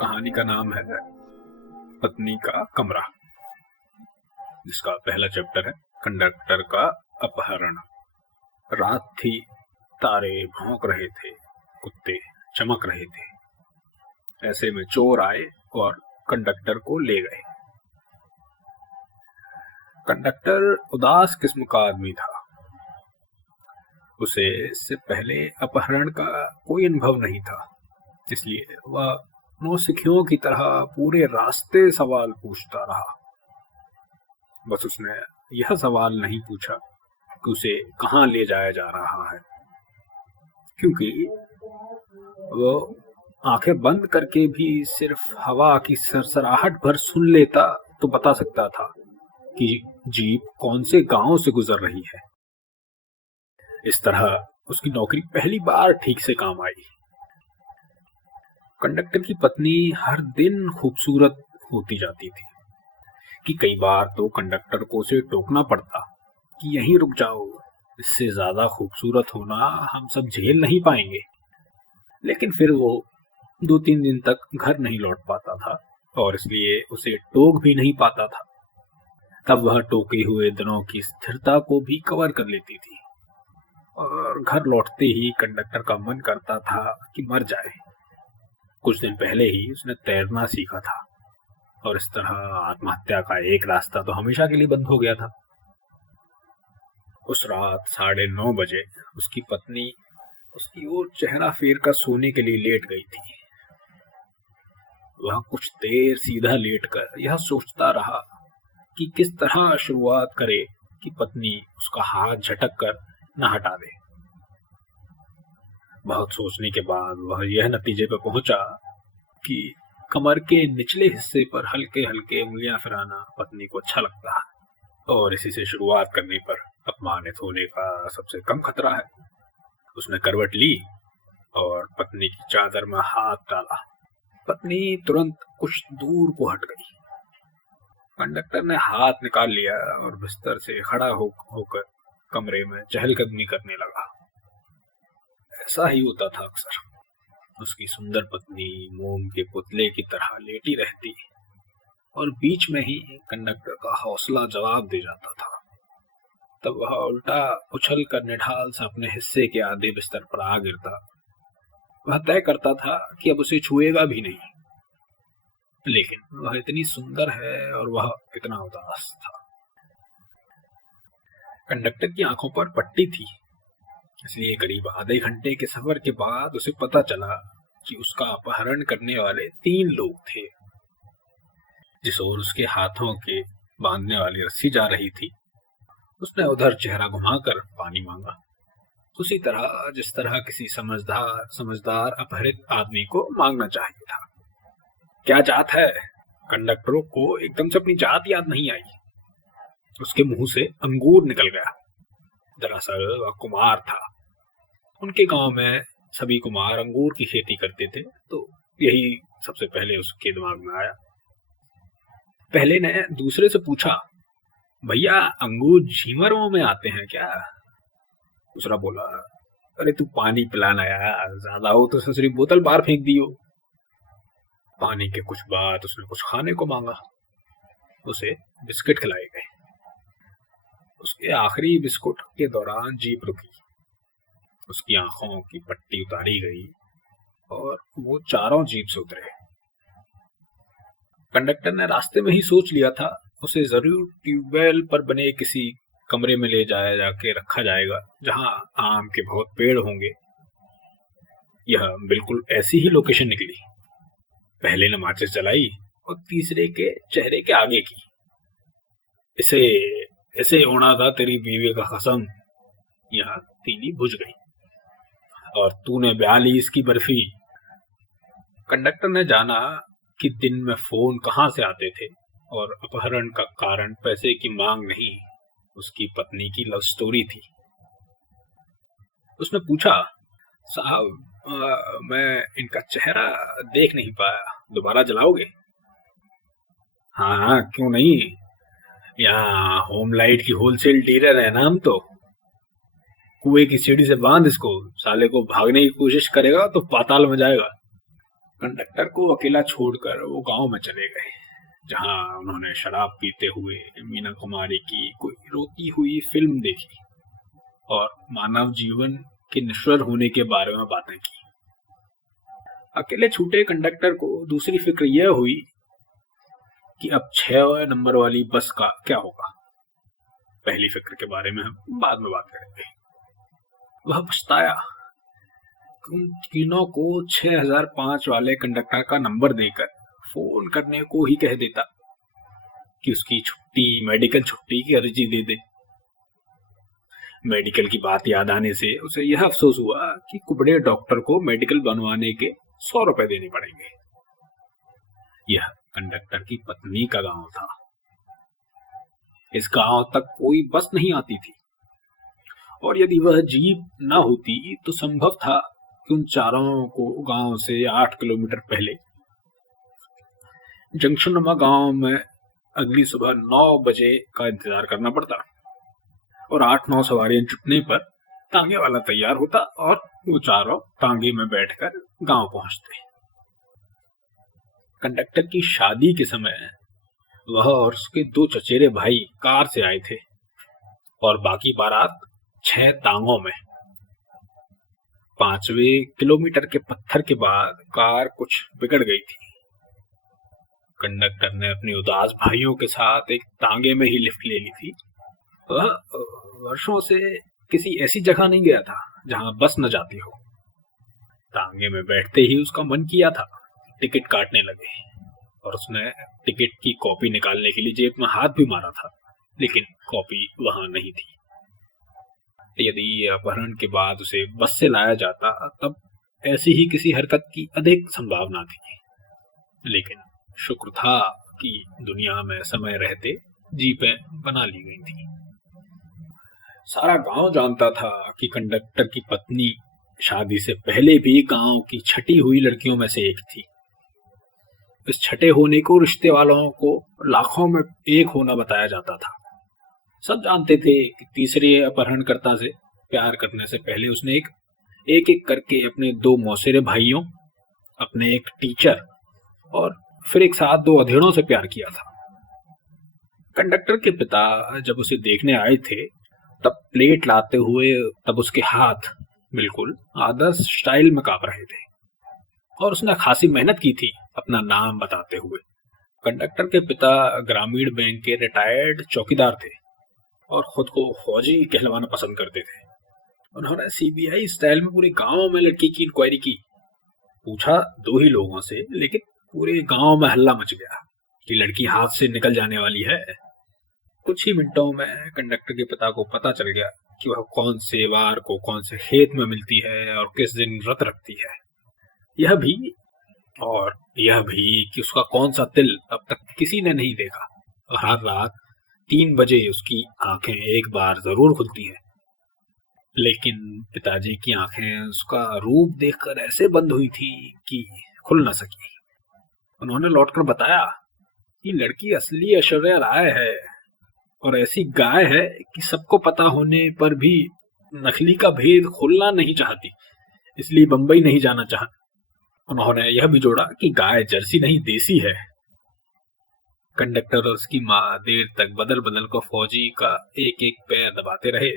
कहानी का नाम है पत्नी का कमरा, जिसका पहला चैप्टर है कंडक्टर का अपहरण। रात थी, तारे भौंक रहे थे, कुत्ते चमक रहे थे। ऐसे में चोर आए और कंडक्टर को ले गए। कंडक्टर उदास किस्म का आदमी था। उसे इससे पहले अपहरण का कोई अनुभव नहीं था, इसलिए वह नौसिखियों की तरह पूरे रास्ते सवाल पूछता रहा। बस उसने यह सवाल नहीं पूछा कि उसे कहाँ ले जाया जा रहा है, क्योंकि वो आंखें बंद करके भी सिर्फ हवा की सरसराहट भर सुन लेता तो बता सकता था कि जीप कौन से गांव से गुजर रही है। इस तरह उसकी नौकरी पहली बार ठीक से काम आई। कंडक्टर की पत्नी हर दिन खूबसूरत होती जाती थी कि कई बार तो कंडक्टर को उसे टोकना पड़ता कि यहीं रुक जाओ, इससे ज्यादा खूबसूरत होना हम सब झेल नहीं पाएंगे। लेकिन फिर वो 2-3 दिन तक घर नहीं लौट पाता था और इसलिए उसे टोक भी नहीं पाता था। तब वह टोके हुए दिनों की स्थिरता को भी कवर कर लेती थी और घर लौटते ही कंडक्टर का मन करता था कि मर जाए। कुछ दिन पहले ही उसने तैरना सीखा था और इस तरह आत्महत्या का एक रास्ता तो हमेशा के लिए बंद हो गया था। उस रात 9:30 बजे उसकी पत्नी उसकी ओर चेहरा फेर कर सोने के लिए लेट गई थी। वह कुछ देर सीधा लेटकर यह सोचता रहा कि किस तरह शुरुआत करे कि पत्नी उसका हाथ झटक कर न हटा दे। बहुत सोचने के बाद वह यह नतीजे पर पहुंचा कि कमर के निचले हिस्से पर हल्के हल्के उंगलियां फिराना पत्नी को अच्छा लगता है और इसी से शुरुआत करने पर अपमानित होने का सबसे कम खतरा है। उसने करवट ली और पत्नी की चादर में हाथ डाला। पत्नी तुरंत कुछ दूर को हट गई। कंडक्टर ने हाथ निकाल लिया और बिस्तर से खड़ा होकर कमरे में चहलकदमी करने लगा। ऐसा ही होता था अक्सर। उसकी सुंदर पत्नी मोम के पुतले की तरह लेटी रहती और बीच में ही कंडक्टर का हौसला जवाब दे जाता था। तब वह उल्टा उछल कर निढाल से अपने हिस्से के आधे बिस्तर पर आ गिरता। वह तय करता था कि अब उसे छुएगा भी नहीं, लेकिन वह इतनी सुंदर है और वह कितना उदास था। कंडक्टर की आंखों पर पट्टी थी, इसलिए करीब आधे घंटे के सफर के बाद उसे पता चला कि उसका अपहरण करने वाले 3 लोग थे। जिस ओर उसके हाथों के बांधने वाली रस्सी जा रही थी, उसने उधर चेहरा घुमाकर पानी मांगा, उसी तरह जिस तरह किसी समझदार अपहरित आदमी को मांगना चाहिए था। क्या जात है? कंडक्टरों को एकदम से अपनी जात याद नहीं आई। उसके मुंह से अंगूर निकल गया। दरअसल वह कुमार था। उनके गांव में सभी कुमार अंगूर की खेती करते थे, तो यही सबसे पहले उसके दिमाग में आया। पहले ने दूसरे से पूछा, भैया अंगूर झीमरों में आते हैं क्या? दूसरा बोला, अरे तू पानी पिलाना यार, ज्यादा हो तो ससुरी बोतल बाहर फेंक दियो। पानी के कुछ बाद उसने कुछ खाने को मांगा। उसे बिस्किट खिलाए गए। उसके आखिरी बिस्कुट के दौरान जीप रुकी। उसकी आंखों की पट्टी उतारी गई और वो चारों जीप से उतरे। कंडक्टर ने रास्ते में ही सोच लिया था उसे जरूर ट्यूबवेल पर बने किसी कमरे में ले जाया जाके रखा जाएगा जहां आम के बहुत पेड़ होंगे। यह बिल्कुल ऐसी ही लोकेशन निकली। पहले ने माचिस जलाई और तीसरे के चेहरे के आगे की। इसे ऐसे होना था तेरी बीवी का कसम। यहाँ तीली बुझ गई। और तूने 42 की बर्फी। कंडक्टर ने जाना कि दिन में फोन कहां से आते थे और अपहरण का कारण पैसे की मांग नहीं, उसकी पत्नी की लव स्टोरी थी। उसने पूछा, साहब मैं इनका चेहरा देख नहीं पाया, दोबारा जलाओगे? हाँ हाँ, क्यों नहीं। यहाँ होम लाइट की होलसेल डीलर है ना हम तो। कुएं की सीढ़ी से बांध इसको, साले को भागने की कोशिश करेगा तो पाताल में जाएगा। कंडक्टर को अकेला छोड़कर वो गांव में चले गए, जहां उन्होंने शराब पीते हुए मीना कुमारी की कोई रोती हुई फिल्म देखी और मानव जीवन के नश्वर होने के बारे में बातें की। अकेले छूटे कंडक्टर को दूसरी फिक्र यह हुई कि अब 6 नंबर वाली बस का क्या होगा। पहली फिक्र के बारे में हम बाद में बात करेंगे। वह पछताया, उन तीनों को 6005 वाले कंडक्टर का नंबर देकर फोन करने को ही कह देता कि उसकी छुट्टी, मेडिकल छुट्टी की अर्जी दे दे। मेडिकल की बात याद आने से उसे यह अफसोस हुआ कि कुबड़े डॉक्टर को मेडिकल बनवाने के 100 रुपए देने पड़ेंगे। यह कंडक्टर की पत्नी का गांव था। इस गांव तक कोई बस नहीं आती थी, और यदि वह जीप न होती तो संभव था कि उन चारों को गांव से 8 किलोमीटर पहले जंक्शनुमा गांव में अगली सुबह 9 बजे का इंतजार करना पड़ता, और 8-9 सवारियां जुटने पर तांगे वाला तैयार होता और वो चारों तांगे में बैठकर गांव पहुंचते। कंडक्टर की शादी के समय वह और उसके 2 चचेरे भाई कार से आए थे, और बाकी बारात 6 तांगों में। 5वें किलोमीटर के पत्थर के बाद कार कुछ बिगड़ गई थी। कंडक्टर ने अपने उदास भाइयों के साथ एक तांगे में ही लिफ्ट ले ली थी। वह वर्षों से किसी ऐसी जगह नहीं गया था जहां बस न जाती हो। तांगे में बैठते ही उसका मन किया था टिकट काटने लगे, और उसने टिकट की कॉपी निकालने के लिए जेब में हाथ भी मारा था, लेकिन कॉपी वहां नहीं थी। यदि अपहरण के बाद उसे बस से लाया जाता तब ऐसी ही किसी हरकत की अधिक संभावना थी, लेकिन शुक्र था कि दुनिया में समय रहते जीपें बना ली गई थी। सारा गांव जानता था कि कंडक्टर की पत्नी शादी से पहले भी गांव की छठी हुई लड़कियों में से एक थी। इस छठे होने को रिश्ते वालों को लाखों में एक होना बताया जाता था। सब जानते थे कि तीसरे अपहरणकर्ता से प्यार करने से पहले उसने एक एक करके अपने 2 मौसेरे भाइयों, अपने एक टीचर और फिर एक साथ 2 अधेड़ों से प्यार किया था। कंडक्टर के पिता जब उसे देखने आए थे तब प्लेट लाते हुए तब उसके हाथ बिल्कुल आदर्श स्टाइल में कांप रहे थे, और उसने खासी मेहनत की थी अपना नाम बताते हुए। कंडक्टर के पिता ग्रामीण बैंक के रिटायर्ड चौकीदार थे और खुद को फौजी कहलवाना पसंद करते थे। उन्होंने सीबीआई स्टाइल में पूरे गांव में लड़की की इंक्वायरी की। पूछा 2 ही लोगों से, लेकिन पूरे गांव में हल्ला मच गया कि लड़की हाथ से निकल जाने वाली है। कुछ ही मिनटों में कंडक्टर के पिता को पता चल गया कि वह कौन से वार को कौन से खेत में मिलती है और किस दिन व्रत रखती है। यह भी कि उसका कौन सा तिल अब तक किसी ने नहीं देखा, और हर रात 3 बजे उसकी आंखें एक बार जरूर खुलती हैं। लेकिन पिताजी की आंखें उसका रूप देखकर ऐसे बंद हुई थी कि खुल न सकी। उन्होंने लौटकर बताया कि लड़की असली ऐश्वर्या राय है, और ऐसी गाय है कि सबको पता होने पर भी नकली का भेद खोलना नहीं चाहती, इसलिए बंबई नहीं जाना चाहा। उन्होंने यह भी जोड़ा कि गाय जर्सी नहीं देसी है। कंडक्टर और उसकी माँ देर तक बदल बदल कर फौजी का एक एक पैर दबाते रहे,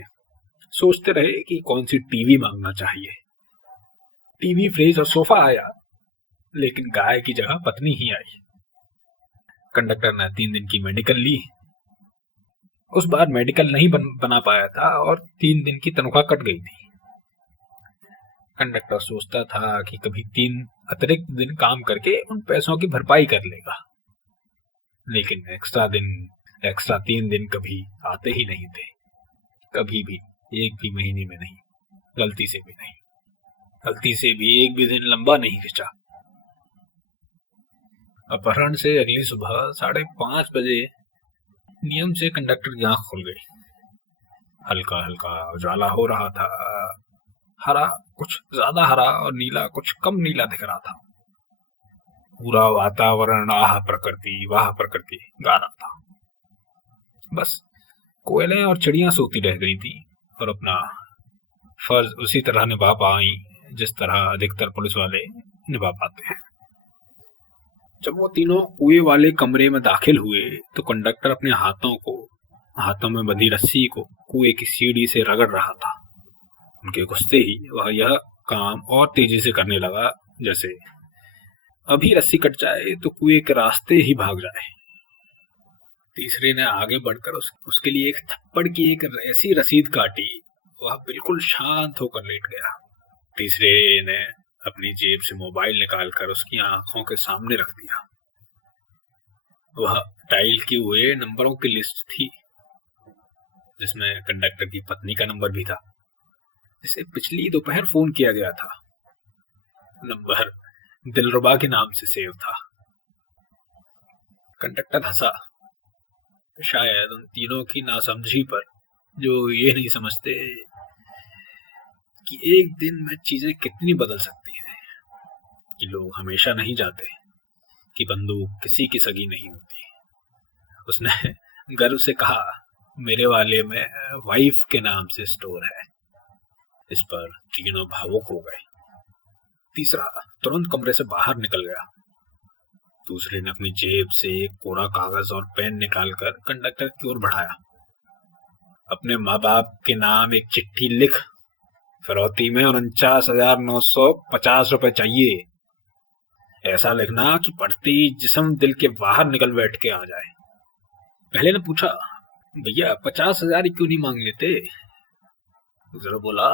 सोचते रहे कि कौन सी टीवी मांगना चाहिए। टीवी, फ्रिज और सोफा आया, लेकिन गाय की जगह पत्नी ही आई। कंडक्टर ने 3 दिन की मेडिकल ली। उस बार मेडिकल नहीं बना पाया था और 3 दिन की तनख्वाह कट गई थी। कंडक्टर सोचता था कि कभी 3 अतिरिक्त दिन काम करके उन पैसों की भरपाई कर लेगा, लेकिन एक्स्ट्रा 3 दिन कभी आते ही नहीं थे। कभी भी, एक भी महीने में नहीं, गलती से भी एक भी दिन लंबा नहीं खिंचा। अपहरण से अगली सुबह 5:30 बजे नियम से कंडक्टर की आंख खुल गई। हल्का हल्का उजाला हो रहा था। हरा कुछ ज्यादा हरा और नीला कुछ कम नीला दिख रहा था। पूरा वातावरण आह प्रकृति वाह प्रकृति गा रहा था। बस कोयलें और चिड़ियां सोती रह गई थी और अपना फर्ज उसी तरह निभा पाई जिस तरह अधिकतर पुलिस वाले निभा पाते हैं। जब वो तीनों कुएं वाले कमरे में दाखिल हुए तो कंडक्टर अपने हाथों में बंधी रस्सी को कुएं की सीढ़ी से रगड़ रहा था। उनके घुसते ही वह यह काम और तेजी से करने लगा, जैसे अभी रस्सी कट जाए तो कुएं के रास्ते ही भाग जाए। तीसरे ने आगे बढ़कर उसके लिए एक थप्पड़ की एक ऐसी रसीद काटी, वह बिल्कुल शांत होकर लेट गया। तीसरे ने अपनी जेब से मोबाइल निकालकर उसकी आंखों के सामने रख दिया। वह डायल किए हुए नंबरों की लिस्ट थी, जिसमें कंडक्टर की पत्नी का नंबर भी था, जिसे पिछली दोपहर फोन किया गया था। नंबर दिलरुबा के नाम से सेव था। कंडक्टर हंसा, शायद उन तीनों की नासमझी पर, जो ये नहीं समझते कि एक दिन में चीजें कितनी बदल सकती हैं, कि लोग हमेशा नहीं जाते, कि बंदूक किसी की सगी नहीं होती। उसने गर्व से कहा, मेरे वाले में वाइफ के नाम से स्टोर है। इस पर तीनों भावुक हो गए। तीसरा तुरंत कमरे से बाहर निकल गया। दूसरे ने अपनी जेब से एक कोरा कागज और पेन निकालकर कंडक्टर की ओर बढ़ाया। अपने माँ बाप के नाम एक चिट्ठी लिख, फिरौती में 49,950 रुपए चाहिए। ऐसा लिखना कि पढ़ते ही जिस्म दिल के बाहर निकल बैठ के आ जाए। पहले ने पूछा, भैया 50,000 क्यों नहीं मांग लेते? दूसरा बोला,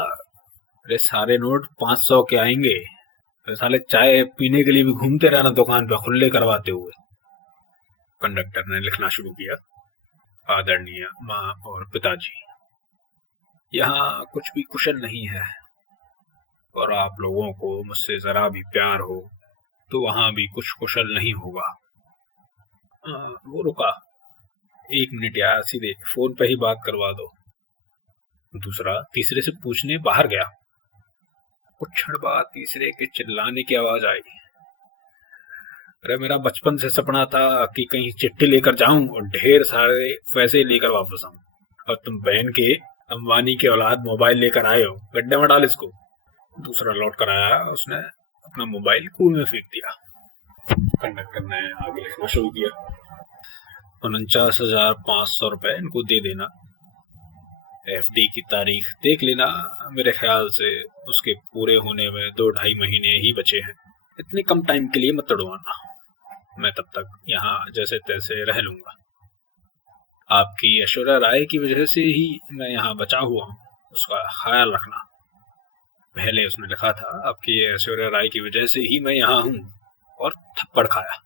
अरे सारे नोट 500 के आएंगे, साले चाय पीने के लिए भी घूमते रहना दुकान पे खुले करवाते हुए। कंडक्टर ने लिखना शुरू किया, आदरणीय माँ और पिताजी, यहाँ कुछ भी कुशल नहीं है, और आप लोगों को मुझसे जरा भी प्यार हो तो वहां भी कुछ कुशल नहीं होगा। वो रुका, 1 मिनट यार, सीधे फोन पे ही बात करवा दो। दूसरा तीसरे से पूछने बाहर गया। कुछ क्षण बाद तीसरे के चिल्लाने की आवाज आई, अरे मेरा बचपन से सपना था कि कहीं चिट्ठी लेकर जाऊं और ढेर सारे पैसे लेकर वापस आऊं, और तुम बहन के अंबानी के औलाद मोबाइल लेकर आए हो, गड्ढे में डाल इसको। दूसरा लौट कर आया, उसने अपना मोबाइल कुएं में फेंक दिया। कंडक्टर ने आगे लिखना शुरू किया, 49,500 रुपए इनको दे देना, एफडी की तारीख देख लेना, मेरे ख्याल से उसके पूरे होने में 2-2.5 महीने ही बचे हैं। इतने कम टाइम के लिए मत तड़वाना, मैं तब तक यहाँ जैसे तैसे रह लूंगा। आपकी ऐश्वर्या राय की वजह से ही मैं यहाँ बचा हुआ हूँ, उसका ख्याल रखना। पहले उसने लिखा था, आपकी ऐश्वर्या राय की वजह से ही मैं यहाँ हूँ, और थप्पड़ खाया।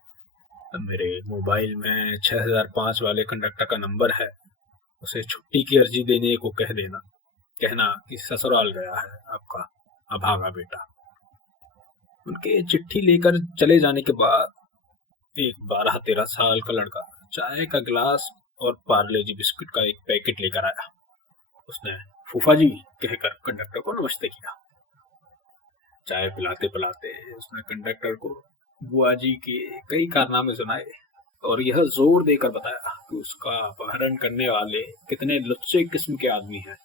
मेरे मोबाइल में 6005 वाले कंडक्टर का नंबर है, उसे छुट्टी की अर्जी देने को कह देना, कहना कि ससुराल गया है आपका अभागा बेटा। उनके चिट्ठी लेकर चले जाने के बाद एक 12-13 साल का लड़का चाय का गिलास और पार्ले जी बिस्कुट का एक पैकेट लेकर आया। उसने फूफा जी कहकर कंडक्टर को नमस्ते किया। चाय पिलाते पिलाते उसने कंडक्टर को बुआ जी के कई कारनामे सुनाए, और यह जोर देकर बताया कि उसका अपहरण करने वाले कितने लुच्चे किस्म के आदमी हैं।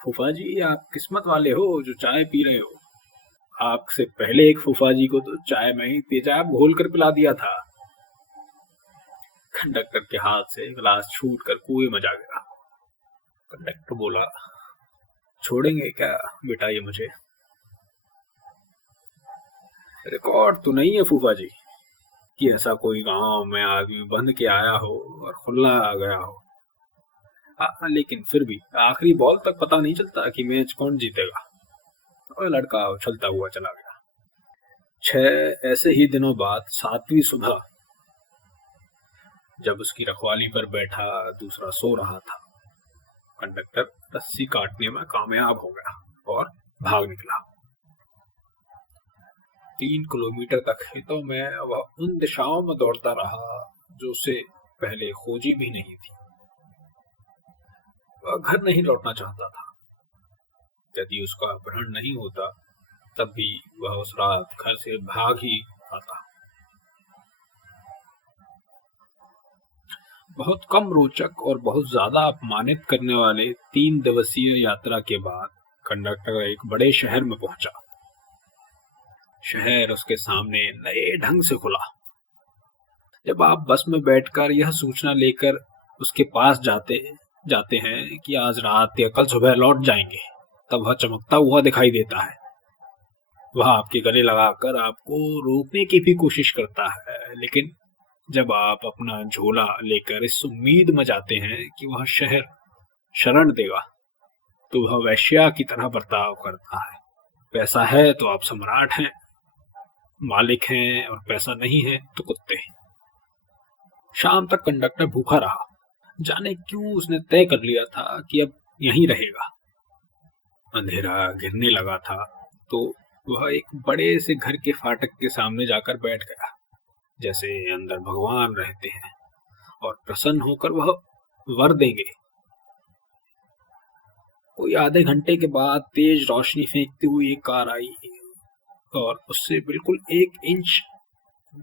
फूफा जी, आप किस्मत वाले हो जो चाय पी रहे हो। आपसे पहले एक फूफा जी को तो चाय में ही तेजाब घोल कर पिला दिया था। कंडक्टर के हाथ से गिलास छूट कर कुएं में जा गिरा। कंडक्टर बोला, छोड़ेंगे क्या बेटा ये मुझे? रिकॉर्ड तो नहीं है फूफा जी कि ऐसा कोई गांव में आदमी बंध के आया हो और खुला आ गया हो। लेकिन फिर भी आखिरी बॉल तक पता नहीं चलता कि मैच कौन जीतेगा। और लड़का उछलता हुआ चला गया। 6 ऐसे ही दिनों बाद 7वीं सुबह, जब उसकी रखवाली पर बैठा दूसरा सो रहा था, कंडक्टर रस्सी काटने में कामयाब हो गया और भाग निकला। 3 किलोमीटर तक खेतों में वह उन दिशाओं में दौड़ता रहा जो उसे पहले खोजी भी नहीं थी। वह घर नहीं लौटना चाहता था। यदि उसका अपहरण नहीं होता तब भी वह उस रात घर से भाग ही आता। बहुत कम रोचक और बहुत ज्यादा अपमानित करने वाले 3 दिवसीय यात्रा के बाद कंडक्टर एक बड़े शहर में पहुंचा। शहर उसके सामने नए ढंग से खुला। जब आप बस में बैठकर यह सूचना लेकर उसके पास जाते जाते हैं कि आज रात या कल सुबह लौट जाएंगे, तब वह चमकता हुआ दिखाई देता है। वह आपके गले लगाकर आपको रोकने की भी कोशिश करता है, लेकिन जब आप अपना झोला लेकर इस उम्मीद में जाते हैं कि वह शहर शरण देगा, तो वह वैश्या की तरह बर्ताव करता है। पैसा है तो आप सम्राट हैं, मालिक हैं, और पैसा नहीं है तो कुत्ते। शाम तक कंडक्टर भूखा रहा। जाने क्यों उसने तय कर लिया था कि अब यहीं रहेगा। अंधेरा घिरने लगा था तो वह एक बड़े से घर के फाटक के सामने जाकर बैठ गया, जैसे अंदर भगवान रहते हैं और प्रसन्न होकर वह वर देंगे। कोई आधे घंटे के बाद तेज रोशनी फेंकती हुई एक कार आई और उससे बिल्कुल 1 इंच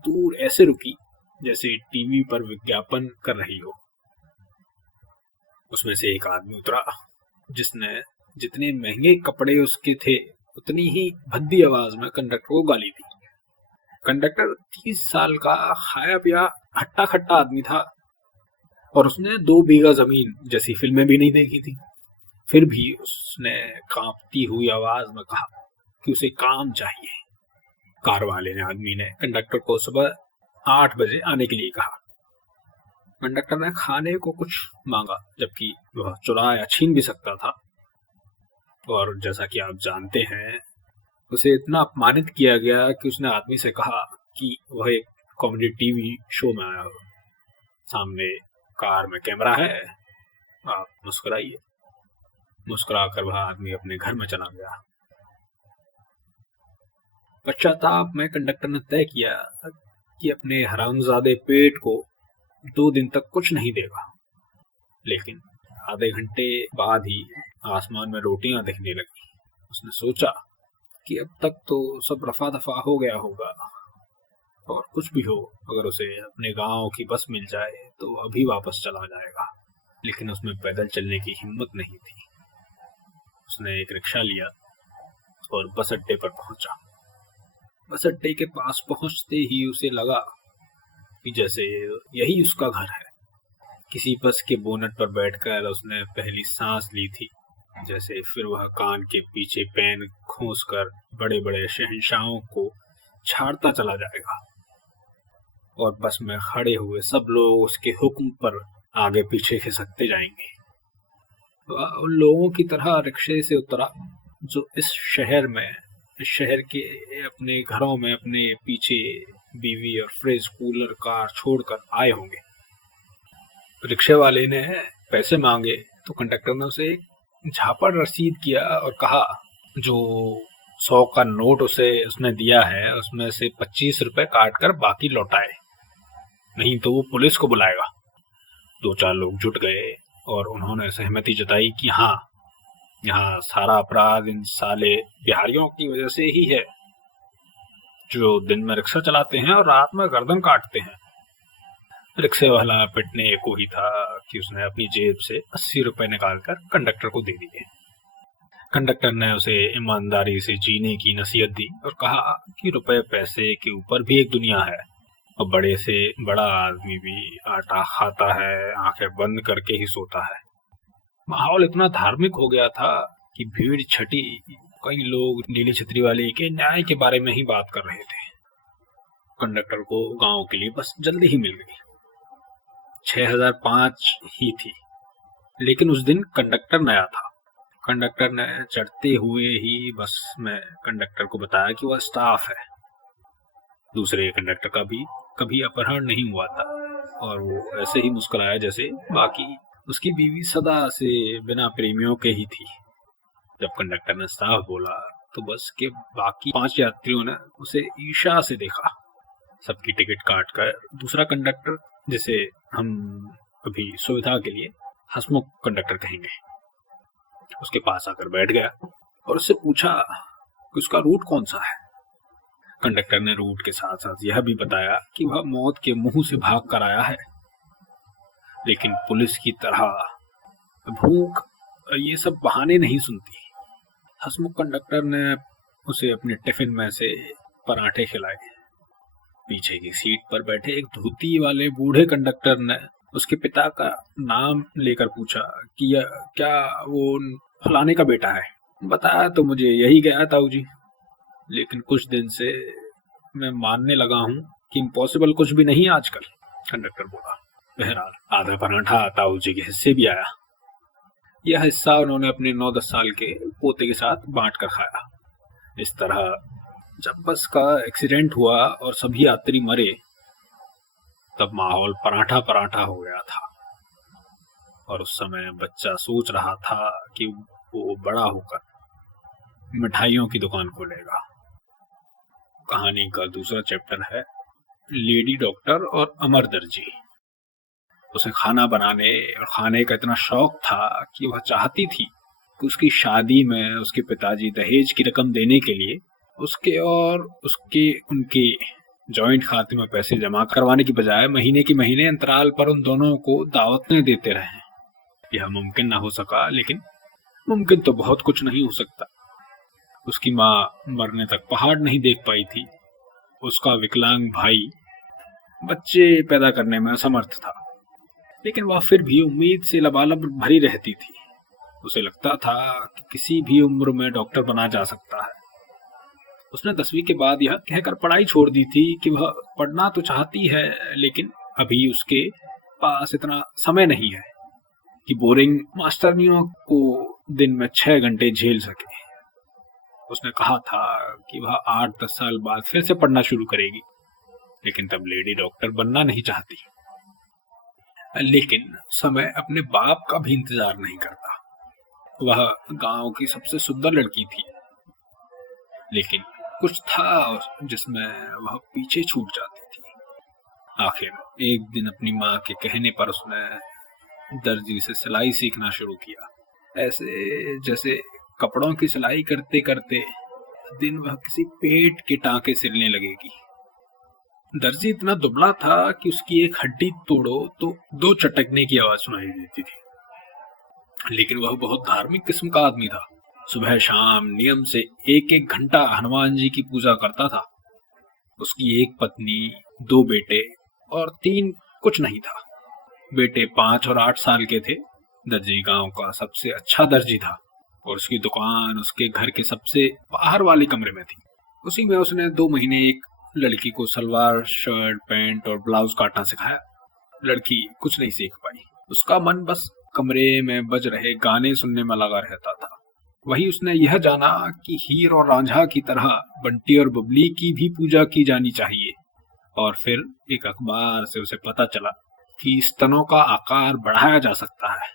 दूर ऐसे रुकी जैसे टीवी पर विज्ञापन कर रही हो। उसमें से एक आदमी उतरा जिसने जितने महंगे कपड़े उसके थे उतनी ही भद्दी आवाज में कंडक्टर को गाली दी। कंडक्टर 30 साल का खाया पिया हट्टा खट्टा आदमी था और उसने 2 बीघा जमीन जैसी फिल्में भी नहीं देखी थी। फिर भी उसने कांपती हुई आवाज में कहा कि उसे काम चाहिए। कार वाले ने आदमी ने कंडक्टर को सुबह 8 बजे आने के लिए कहा। कंडक्टर ने खाने को कुछ मांगा, जबकि वह चुरा या छीन भी सकता था। और जैसा कि आप जानते हैं, उसे इतना अपमानित किया गया कि उसने आदमी से कहा कि वह एक कॉमेडी टीवी शो में आया हो, सामने कार में कैमरा है, आप मुस्कुराइए। मुस्कुराकर वह आदमी अपने घर में चला गया। पश्चाताप में कंडक्टर ने तय किया कि अपने हरामजादे पेट को 2 दिन तक कुछ नहीं देगा। लेकिन आधे घंटे बाद ही आसमान में रोटियां दिखने लगी। उसने सोचा कि अब तक तो सब रफा दफा हो गया होगा, और कुछ भी हो, अगर उसे अपने गांव की बस मिल जाए तो अभी वापस चला जाएगा। लेकिन उसमें पैदल चलने की हिम्मत नहीं थी। उसने एक रिक्शा लिया और बस अड्डे पर पहुंचा। बस अड्डे के पास पहुंचते ही उसे लगा कि जैसे यही उसका घर है। किसी बस के बोनट पर बैठकर उसने पहली सांस ली थी, जैसे फिर वह कान के पीछे पेन खोसकर बड़े बड़े शहंशाहों को छाड़ता चला जाएगा और बस में खड़े हुए सब लोग उसके हुक्म पर आगे पीछे खिसकते जाएंगे। वह उन लोगों की तरह रिक्शे से उतरा जो इस शहर के अपने घरों में अपने पीछे बीवी और फ्रिज, कूलर, कार छोड़कर आए होंगे। रिक्शे वाले ने पैसे मांगे तो कंडक्टर ने उसे एक झापड़ रसीद किया और कहा जो 100 का नोट उसने दिया है उसमें से 25 रुपए काट कर बाकी लौटाए, नहीं तो वो पुलिस को बुलाएगा। 2-4 लोग जुट गए और उन्होंने सहमति जताई कि हाँ, यहाँ सारा अपराध इन साले बिहारियों की वजह से ही है, जो दिन में रिक्शा चलाते हैं और रात में गर्दन काटते हैं। रिक्शे वाला पिटने को ही था कि उसने अपनी जेब से 80 रुपए निकालकर कंडक्टर को दे दिए। कंडक्टर ने उसे ईमानदारी से जीने की नसीहत दी और कहा कि रुपए पैसे के ऊपर भी एक दुनिया है और बड़े से बड़ा आदमी भी आटा खाता है, आंखें बंद करके ही सोता है। माहौल इतना धार्मिक हो गया था कि भीड़ छटी। कई लोग नीली छतरी वाले के न्याय के बारे में ही बात कर रहे थे। कंडक्टर को गांव के लिए बस जल्दी ही मिल गई। 6005 ही थी, लेकिन उस दिन कंडक्टर नया था। कंडक्टर ने चढ़ते हुए ही बस में कंडक्टर को बताया कि वह स्टाफ है। दूसरे कंडक्टर का भी कभी अपहरण नहीं हुआ था और वो ऐसे ही मुस्कुराया जैसे बाकी उसकी बीवी सदा से बिना प्रेमियों के ही थी। जब कंडक्टर ने साफ बोला तो बस के बाकी 5 यात्रियों ने उसे ईर्ष्या से देखा। सबकी टिकट काट कर दूसरा कंडक्टर, जिसे हम अभी सुविधा के लिए हसमुख कंडक्टर कहेंगे, उसके पास आकर बैठ गया और उससे पूछा कि उसका रूट कौन सा है। कंडक्टर ने रूट के साथ साथ यह भी बताया कि वह मौत के मुंह से भाग कर आया है, लेकिन पुलिस की तरह भूख ये सब बहाने नहीं सुनती। हसमुख कंडक्टर ने उसे अपने टिफिन में से पराठे खिलाए। पीछे की सीट पर बैठे एक धोती वाले बूढ़े कंडक्टर ने उसके पिता का नाम लेकर पूछा कि क्या वो फलाने का बेटा है। बताया तो मुझे यही गया ताऊ जी, लेकिन कुछ दिन से मैं मानने लगा हूँ कि इम्पॉसिबल कुछ भी नहीं आजकल, कंडक्टर बोला। बहरहाल आधा पराठा ताऊ जी के हिस्से भी आया। यह हिस्सा उन्होंने अपने 9-10 साल के पोते के साथ बांट कर खाया। इस तरह जब बस का एक्सीडेंट हुआ और सभी यात्री मरे, तब माहौल पराठा पराठा हो गया था। और उस समय बच्चा सोच रहा था कि वो बड़ा होकर मिठाइयों की दुकान खोलेगा। कहानी का दूसरा चैप्टर है लेडी डॉक्टर और अमर दर्जी। उसे खाना बनाने और खाने का इतना शौक था कि वह चाहती थी कि उसकी शादी में उसके पिताजी दहेज की रकम देने के लिए उसके और उनके जॉइंट खाते में पैसे जमा करवाने की बजाय महीने के महीने अंतराल पर उन दोनों को दावतें देते रहे। यह मुमकिन ना हो सका, लेकिन मुमकिन तो बहुत कुछ नहीं हो सकता। उसकी माँ मरने तक पहाड़ नहीं देख पाई थी। उसका विकलांग भाई बच्चे पैदा करने में असमर्थ था, लेकिन वह फिर भी उम्मीद से लबालब भरी रहती थी। उसे लगता था कि किसी भी उम्र में डॉक्टर बना जा सकता है। उसने 10वीं के बाद यह कहकर पढ़ाई छोड़ दी थी कि वह पढ़ना तो चाहती है, लेकिन अभी उसके पास इतना समय नहीं है कि बोरिंग मास्टरनियों को दिन में 6 घंटे झेल सके। उसने कहा था कि वह 8-10 साल बाद फिर से पढ़ना शुरू करेगी, लेकिन तब लेडी डॉक्टर बनना नहीं चाहती। लेकिन समय अपने बाप का भी इंतजार नहीं करता। वह गांव की सबसे सुंदर लड़की थी, लेकिन कुछ था जिसमें वह पीछे छूट जाती थी। आखिर एक दिन अपनी माँ के कहने पर उसने दर्जी से सिलाई सीखना शुरू किया। ऐसे जैसे कपड़ों की सिलाई करते करते दिन वह किसी पेट के टांके सिलने लगेगी। दर्जी इतना दुबला था कि उसकी एक हड्डी तोड़ो तो 2 चटकने की आवाज सुनाई देती थी। लेकिन वह बहुत धार्मिक किस्म का आदमी था। सुबह शाम नियम से 1-1 घंटा हनुमान जी की पूजा करता था। उसकी एक पत्नी, 2 बेटे और 3 कुछ नहीं था। बेटे 5 और 8 साल के थे। दर्जी गांव का सबसे अच्छा दर्जी था और उसकी दुकान उसके घर के सबसे बाहर वाले कमरे में थी। उसी में उसने 2 महीने एक लड़की को सलवार, शर्ट, पैंट और ब्लाउज काटना सिखाया। लड़की कुछ नहीं सीख पाई। उसका मन बस कमरे में बज रहे गाने सुनने में लगा रहता था। वही उसने यह जाना कि हीर और रांझा की तरह बंटी और बबली की भी पूजा की जानी चाहिए। और फिर एक अखबार से उसे पता चला कि स्तनों का आकार बढ़ाया जा सकता है।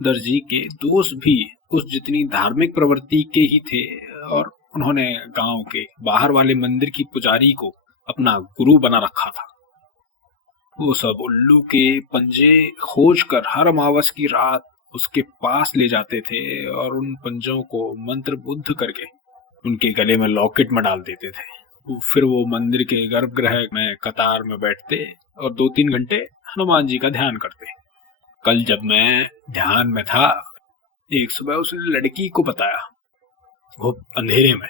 दर्जी के दोस्त भी उस जितनी धार्मिक प्रवृत्ति के ही थे और उन्होंने गांव के बाहर वाले मंदिर की पुजारी को अपना गुरु बना रखा था। वो सब उल्लू के पंजे खोजकर हर अमावस की रात उसके पास ले जाते थे और उन पंजों को मंत्रबुद्ध करके उनके गले में लॉकेट में डाल देते थे। फिर वो मंदिर के गर्भगृह में कतार में बैठते और 2-3 घंटे हनुमान जी का ध्यान करते। कल जब मैं ध्यान में था, एक सुबह उसने लड़की को बताया, वो अंधेरे में,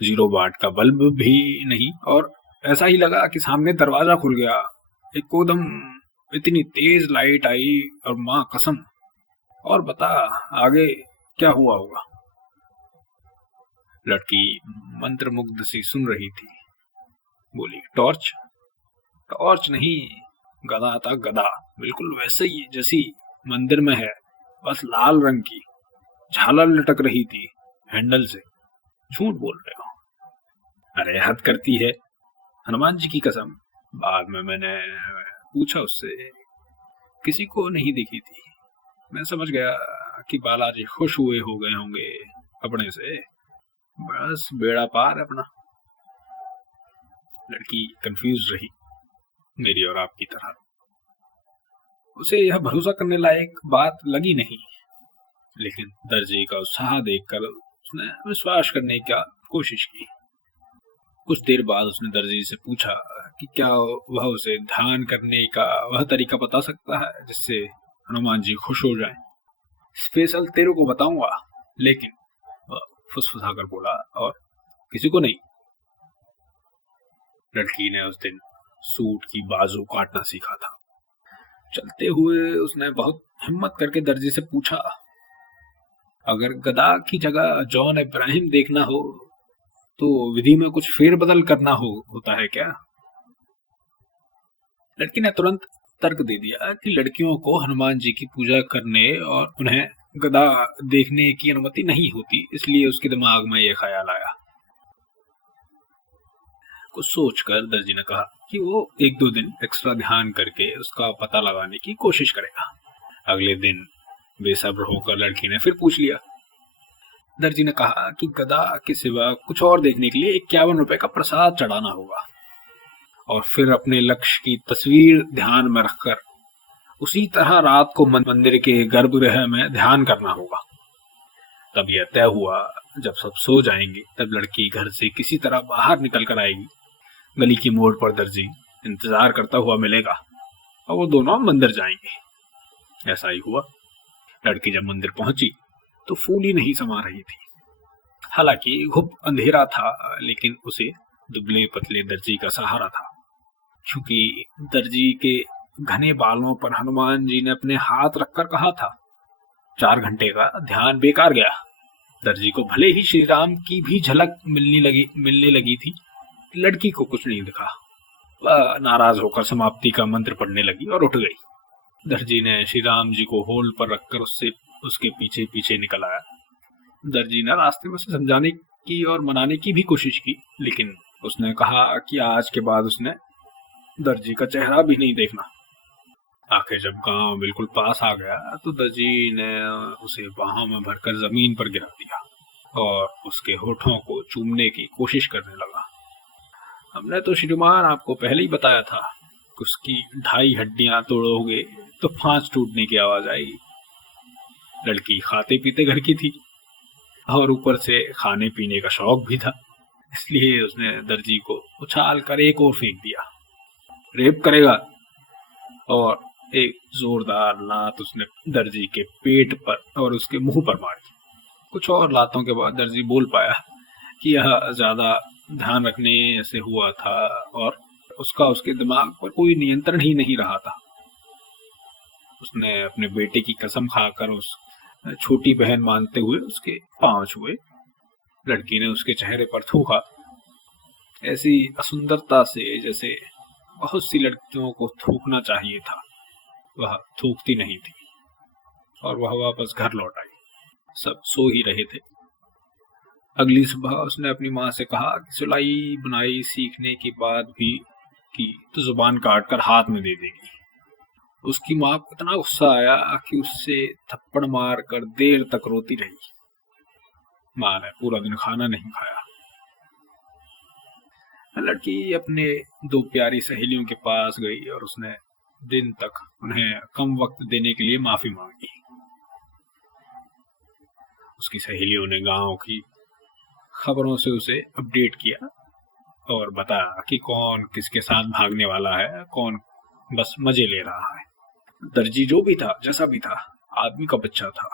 0 वाट का बल्ब भी नहीं, और ऐसा ही लगा कि सामने दरवाजा खुल गया। एकदम इतनी तेज लाइट आई और माँ कसम। और बता आगे क्या हुआ होगा। लड़की मंत्रमुग्ध सी सुन रही थी। बोली, टॉर्च? टॉर्च नहीं, गधा था, गधा। बिल्कुल वैसे ही जैसी मंदिर में है, बस लाल रंग की। झालर लटक रही थी हैंडल से। झूठ बोल रहे हो? अरे हद करती है, हनुमान जी की कसम। बाद में मैंने पूछा उससे, किसी को नहीं दिखी थी। मैं समझ गया कि बालाजी खुश हुए हो गए होंगे अपने से। बस बेड़ा पार अपना। लड़की कंफ्यूज रही, मेरी और आपकी तरह। उसे यह भरोसा करने लायक बात लगी नहीं, लेकिन दर्जी का उत्साह देखकर उसने विश्वास करने की कोशिश की। कुछ देर बाद उसने दर्जी से पूछा कि क्या वह उसे ध्यान करने का वह तरीका बता सकता है जिससे हनुमान जी खुश हो जाएं। स्पेशल तेरे को बताऊंगा, लेकिन वह फुसफुसाकर बोला, और किसी को नहीं, लड़की ने उस दिन सूट की बाजू काटना सीखा था। चलते हुए उसने बहुत हिम्मत करके दर्जी से पूछा, अगर गदा की जगह जॉन इब्राहिम देखना हो तो विधि में कुछ फेरबदल करना होता है क्या? लड़की ने तुरंत तर्क दे दिया कि लड़कियों को हनुमान जी की पूजा करने और उन्हें गदा देखने की अनुमति नहीं होती, इसलिए उसके दिमाग में यह ख्याल आया। कुछ सोचकर दर्जी ने कहा कि वो 1-2 दिन एक्स्ट्रा ध्यान करके उसका पता लगाने की कोशिश करेगा। अगले दिन बेसब्र होकर लड़की ने फिर पूछ लिया। दर्जी ने कहा कि गदा के सिवा कुछ और देखने के लिए 51 रुपए का प्रसाद चढ़ाना होगा और फिर अपने लक्ष्य की तस्वीर ध्यान में रखकर उसी तरह रात को मंदिर के गर्भगृह में ध्यान करना होगा। तब यह तय हुआ, जब सब सो जाएंगे तब लड़की घर से किसी तरह बाहर निकल कर आएगी। गली की मोड़ पर दर्जी इंतजार करता हुआ मिलेगा और वो दोनों मंदिर जाएंगे। ऐसा ही हुआ। लड़की जब मंदिर पहुंची तो फूली नहीं समा रही थी। हालांकि घुप अंधेरा था, लेकिन उसे दुबले पतले दर्जी का सहारा था। क्योंकि दर्जी के घने बालों पर हनुमान जी ने अपने हाथ रखकर कहा था, 4 घंटे का ध्यान बेकार गया। दर्जी को भले ही श्री राम की भी झलक मिलने लगी थी, लड़की को कुछ नहीं दिखा। वह नाराज होकर समाप्ति का मंत्र पढ़ने लगी और उठ गई। दर्जी ने श्री राम जी को होल्ड पर रखकर उसके पीछे पीछे निकल आया। दर्जी ने रास्ते में उसे समझाने की और मनाने की भी कोशिश की, लेकिन उसने कहा कि आज के बाद उसने दर्जी का चेहरा भी नहीं देखना। आखिर जब गांव बिल्कुल पास आ गया तो दर्जी ने उसे बाहों में भरकर जमीन पर गिरा दिया और उसके होठों को चूमने की कोशिश करने लगा। हमने तो श्रीमान आपको पहले ही बताया था, उसकी 2.5 हड्डियां तोड़ोगे तो 5 टूटने की आवाज आएगी। लड़की खाते पीते घर की थी और ऊपर से खाने पीने का शौक भी था, इसलिए उसने दर्जी को उछाल कर एक और फेंक दिया। रेप करेगा। और एक जोरदार लात उसने दर्जी के पेट पर और उसके मुंह पर मारी। कुछ और लातों के बाद दर्जी बोल पाया कि यह ज्यादा ध्यान रखने से हुआ था और उसका उसके दिमाग पर कोई नियंत्रण ही नहीं रहा था। उसने अपने बेटे की कसम खाकर उस छोटी बहन मानते हुए उसके पांव छुए। लड़की ने उसके चेहरे पर थूका, ऐसी असुंदरता से जैसे बहुत सी लड़कियों को थूकना चाहिए था। वह थूकती नहीं थी और वह वापस घर लौट आई। सब सो ही रहे थे। अगली सुबह उसने अपनी माँ से कहा कि सिलाई बुनाई सीखने के बाद भी की तो जुबान काट कर हाथ में दे देगी। उसकी माँ को इतना गुस्सा आया कि उससे थप्पड़ मार कर देर तक रोती रही। माँ ने पूरा दिन खाना नहीं खाया। लड़की अपने 2 प्यारी सहेलियों के पास गई और उसने दिन तक उन्हें कम वक्त देने के लिए माफी मांगी। उसकी सहेलियों ने गांव की खबरों से उसे अपडेट किया और बताया कि कौन किसके साथ भागने वाला है, कौन बस मजे ले रहा है। दर्जी जो भी था, जैसा भी था, आदमी का बच्चा था,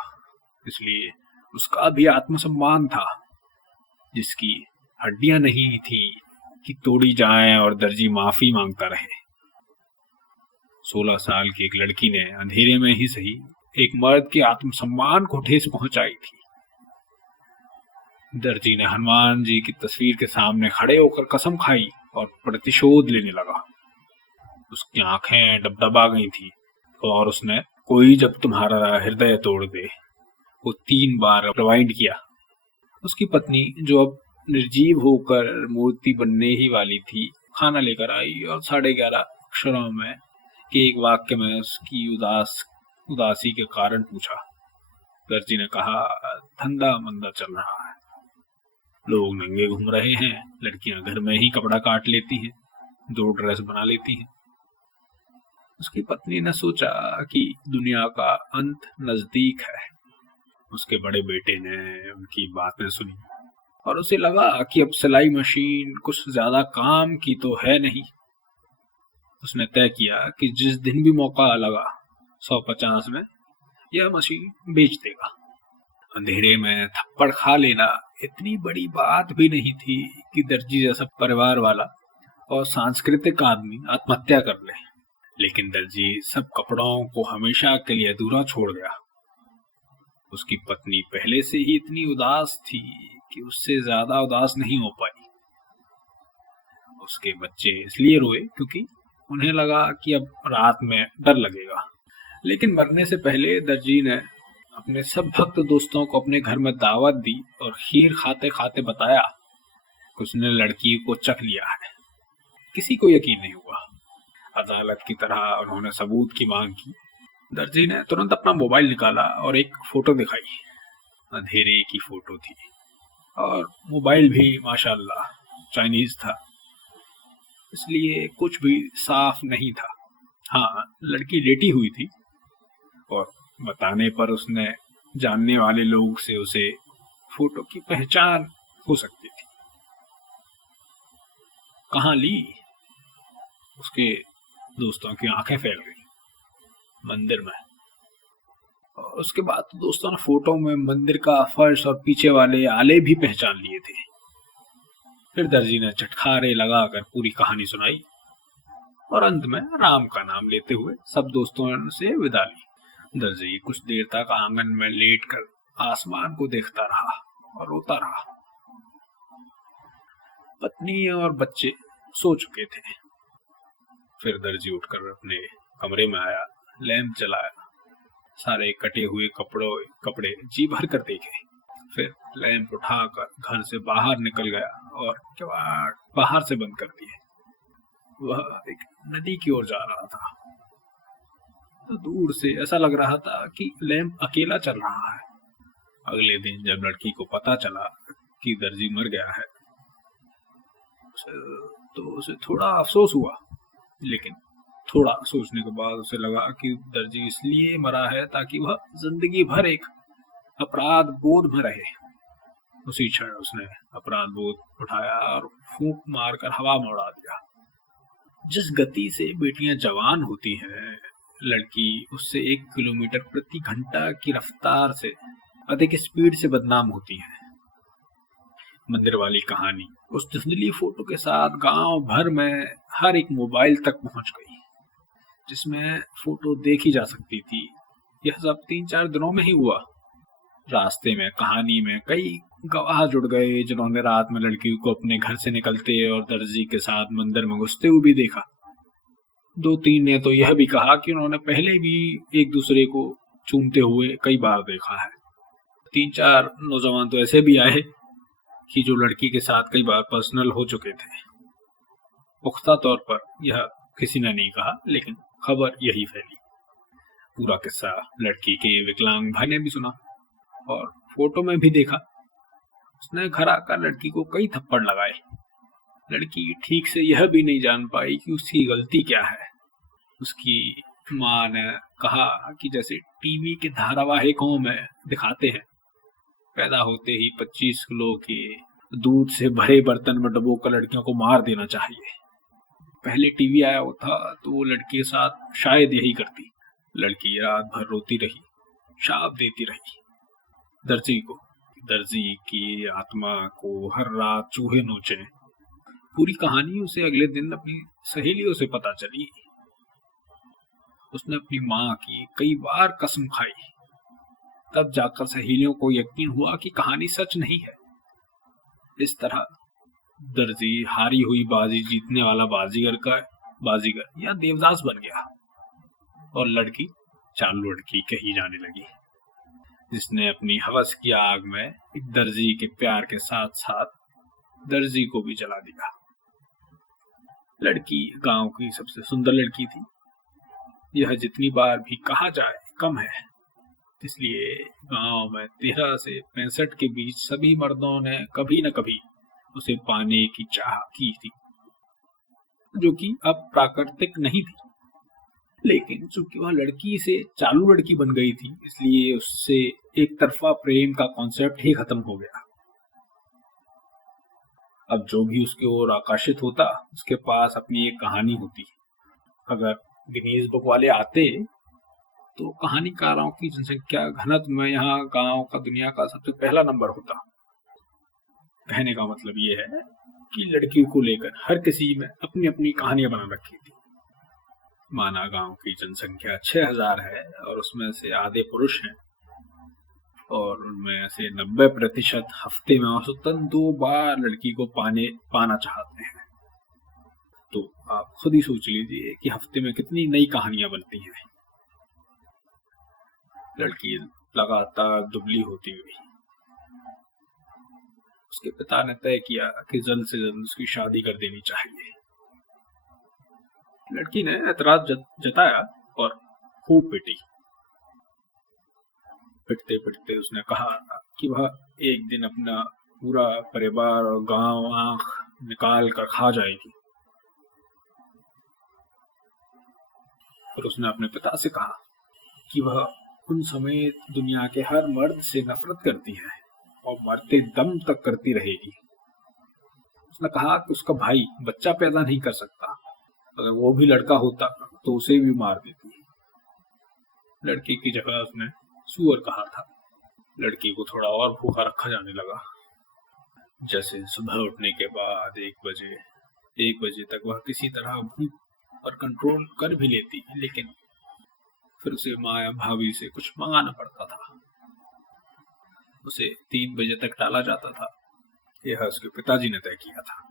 इसलिए उसका भी आत्मसम्मान था। जिसकी हड्डियां नहीं थी कि तोड़ी जाएं और दर्जी माफी मांगता रहे। 16 साल की एक लड़की ने अंधेरे में ही सही एक मर्द के आत्मसम्मान को ठेस पहुंचाई थी। दर्जी ने हनुमान जी की तस्वीर के सामने खड़े होकर कसम खाई और प्रतिशोध लेने लगा। उसकी आंखें डबडबा गई थी और उसने कोई जब तुम्हारा हृदय तोड़ दे वो 3 बार रिवाइंड किया। उसकी पत्नी, जो अब निर्जीव होकर मूर्ति बनने ही वाली थी, खाना लेकर आई और 11:30 अक्षरों में के एक वाक्य में उसकी उदासी के कारण पूछा। दर्जी ने कहा, धंधा मंदा चल रहा है, लोग नंगे घूम रहे हैं, लड़कियां घर में ही कपड़ा काट लेती हैं, 2 ड्रेस बना लेती हैं। उसकी पत्नी ने सोचा कि दुनिया का अंत नजदीक है। उसके बड़े बेटे ने उनकी बातें सुनी और उसे लगा कि अब सिलाई मशीन कुछ ज्यादा काम की तो है नहीं। उसने तय किया कि जिस दिन भी मौका लगा 150 में यह मशीन बेच देगा। अंधेरे में थप्पड़ खा लेना इतनी बड़ी बात भी नहीं थी कि दर्जी जैसा परिवार वाला और सांस्कृतिक आदमी आत्महत्या कर ले। लेकिन दर्जी सब कपड़ों को हमेशा के लिए अधूरा छोड़ गया। उसकी पत्नी पहले से ही इतनी उदास थी कि उससे ज्यादा उदास नहीं हो पाई। उसके बच्चे इसलिए रोए क्योंकि उन्हें लगा कि अब रात में डर लगेगा। लेकिन मरने से पहले दर्जी ने अपने सब भक्त दोस्तों को अपने घर में दावत दी और खीर खाते खाते बताया कि उसने लड़की को चख लिया है। किसी को यकीन नहीं हुआ। अदालत की तरह उन्होंने सबूत की मांग की। दर्जी ने तुरंत अपना मोबाइल निकाला और एक फोटो दिखाई। अंधेरे की फोटो थी और मोबाइल भी माशाल्लाह चाइनीज था, इसलिए कुछ भी साफ नहीं था। हाँ, लड़की लेटी हुई थी और बताने पर उसने जानने वाले लोग से उसे फोटो की पहचान हो सकती थी। कहाँ ली? उसके दोस्तों की आंखें फैल गई। मंदिर में। और उसके बाद तो दोस्तों ने फोटो में मंदिर का फर्श और पीछे वाले आले भी पहचान लिए थे। फिर दर्जी ने चटखारे लगाकर पूरी कहानी सुनाई और अंत में राम का नाम लेते हुए सब दोस्तों से विदा ली। दर्जी कुछ देर तक आंगन में लेटकर आसमान को देखता रहा और रोता रहा। पत्नी और बच्चे सो चुके थे। फिर दर्जी उठकर अपने कमरे में आया, लैंप जलाया, सारे कटे हुए कपड़े जी भर कर देखे। फिर लैंप उठाकर घर से बाहर निकल गया और किवाड़ बाहर से बंद कर दिए। वह एक नदी की ओर जा रहा था। तो दूर से ऐसा लग रहा था कि लैंप अकेला चल रहा है। अगले दिन जब लड़की को पता चला कि दर्जी मर गया है तो उसे थोड़ा अफसोस हुआ। लेकिन थोड़ा सोचने के बाद उसे लगा कि दर्जी इसलिए मरा है ताकि वह जिंदगी भर एक अपराध बोध में रहे। उसी क्षण उसने अपराध बोध उठाया और फूंक मारकर हवा में उड़ा दिया। जिस गति से बेटियां जवान होती हैं, लड़की उससे 1 किलोमीटर प्रति घंटा की रफ्तार से अधिक स्पीड से बदनाम होती है। मंदिर वाली कहानी उस धुंधली फोटो के साथ गांव भर में हर एक मोबाइल तक पहुंच गई जिसमें फोटो देखी जा सकती थी। यह सब 3-4 दिनों में ही हुआ। रास्ते में कहानी में कई गवाह जुड़ गए जिन्होंने रात में लड़की को अपने घर से निकलते और दर्जी के साथ मंदिर में घुसते हुए भी देखा। 2-3 ने तो यह भी कहा कि उन्होंने पहले भी एक दूसरे को चूमते हुए कई बार देखा है। 3-4 नौजवान तो ऐसे भी आए कि जो लड़की के साथ कई बार पर्सनल हो चुके थे। पुख्ता तौर पर यह किसी ने नहीं कहा, लेकिन खबर यही फैली। पूरा किस्सा लड़की के विकलांग भाई ने भी सुना और फोटो में भी देखा। उसने घर आकर लड़की को कई थप्पड़ लगाए। लड़की ठीक से यह भी नहीं जान पाई कि उसकी गलती क्या है। उसकी माँ ने कहा कि जैसे टीवी के धारावाहिकों में दिखाते हैं, पैदा होते ही 25 किलो के दूध से भरे बर्तन में डुबोकर लड़कियों को मार देना चाहिए। पहले टीवी आया हो था तो वो लड़की के साथ शायद यही करती। लड़की रात भर रोती रही, शाप देती रही दर्जी को। दर्जी की आत्मा को हर रात चूहे नोचे। पूरी कहानी उसे अगले दिन अपनी सहेलियों से पता चली। उसने अपनी माँ की कई बार कसम खाई। तब जाकर सहेलियों को यकीन हुआ कि कहानी सच नहीं है। इस तरह दर्जी हारी हुई बाजी जीतने वाला बाजीगर या देवदास बन गया और लड़की चालू लड़की कही जाने लगी, जिसने अपनी हवस की आग में एक दर्जी के प्यार के साथ साथ दर्जी को भी जला दिया। लड़की गांव की सबसे सुंदर लड़की थी। यह जितनी बार भी कहा जाए कम है। इसलिए गांव में 13 से 65 के बीच सभी मर्दों ने कभी न कभी उसे पाने की चाह की थी, जो कि अब प्राकृतिक नहीं थी। लेकिन चूंकि वह लड़की से चालू लड़की बन गई थी, इसलिए उससे एक तरफा प्रेम का कॉन्सेप्ट ही खत्म हो गया। अब जो भी उसकी ओर आकर्षित होता, उसके पास अपनी एक कहानी होती। अगर गिनीज बुक वाले आते तो कहानीकारों की जनसंख्या घनत्व में यहाँ गांव का दुनिया का सबसे पहला नंबर होता। कहने का मतलब ये है कि लड़की को लेकर हर किसी में अपनी अपनी कहानियां बना रखी थी। माना गांव की जनसंख्या 6,000 है और उसमें से आधे पुरुष हैं और उनमें से 90% हफ्ते में औसतन 2 बार लड़की को पाना चाहते हैं। तो आप खुद ही सोच लीजिए कि हफ्ते में कितनी नई कहानियां बनती हैं। लड़की लगातार दुबली होती गई। उसके पिता ने तय किया कि जल्द से जल्द उसकी शादी कर देनी चाहिए। लड़की ने ऐतराज जताया और खूब पिटी। पिटते पिटते उसने कहा कि वह एक दिन अपना पूरा परिवार और गांव आंख निकाल कर खा जाएगी। फिर उसने अपने पिता से कहा कि वह उन समेत दुनिया के हर मर्द से नफरत करती है और मरते दम तक करती रहेगी। उसने कहा कि उसका भाई बच्चा पैदा नहीं कर सकता, अगर वो भी लड़का होता तो उसे भी मार देती। लड़की की जगह उसने सुअर कहा था। लड़की को थोड़ा और भूखा रखा जाने लगा। जैसे सुबह उठने के बाद 1 बजे तक वह किसी तरह भूख पर कंट्रोल कर भी लेती, लेकिन फिर उसे माँ या भाभी से कुछ मंगाना पड़ता था। उसे 3 बजे तक टाला जाता था। यह उसके पिताजी ने तय किया था।